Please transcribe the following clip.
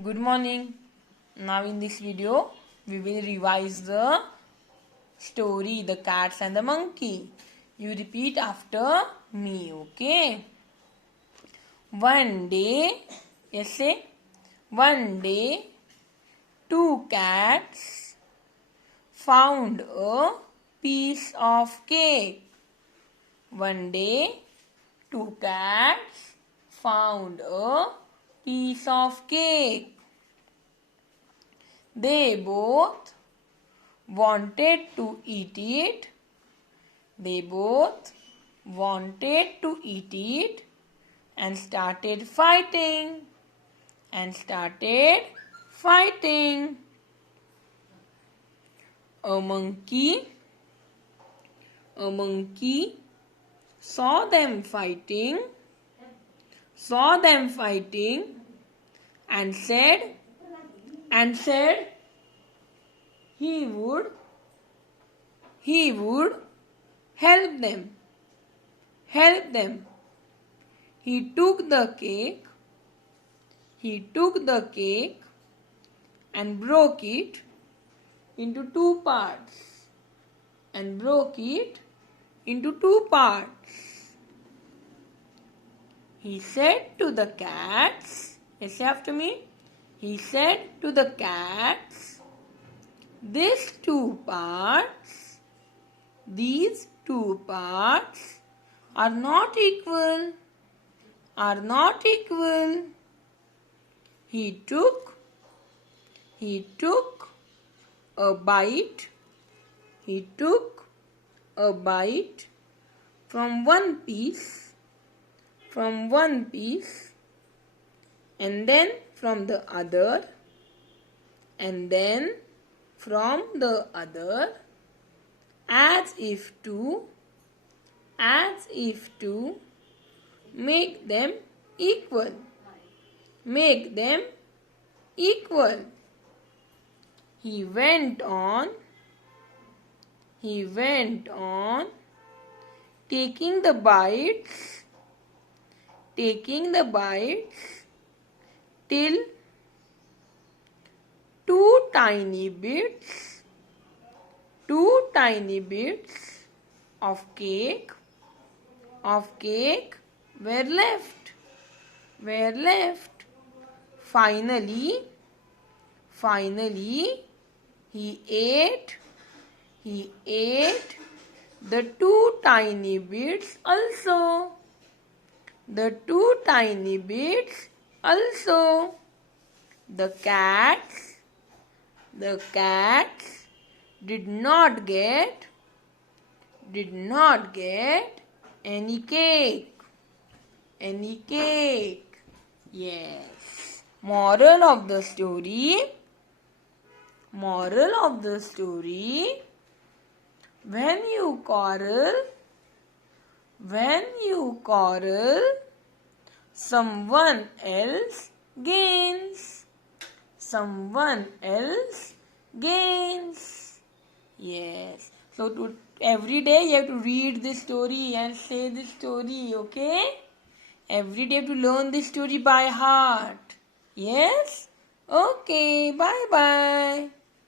Good morning. Now in this video, we will revise the story, The Cats and the Monkey. You repeat after me, okay? One day, yes say, one day, two cats found a piece of cake. One day, two cats found a piece of cake. They both wanted to eat it. They both wanted to eat it and started fighting. A monkey saw them fighting and said he would help them. He took the cake and broke it into two parts. He said to the cats, say after me. He said to the cats, these two parts are not equal. He took a bite. From one piece and then from the other as if to make them equal. He went on taking the bites till two tiny bits of cake were left. Finally, he ate the two tiny bits also. The cats did not get any cake. Yes. Moral of the story. When you quarrel, someone else gains. Yes. So every day you have to read this story and say this story, okay? Every day you have to learn this story by heart. Yes? Okay, bye-bye.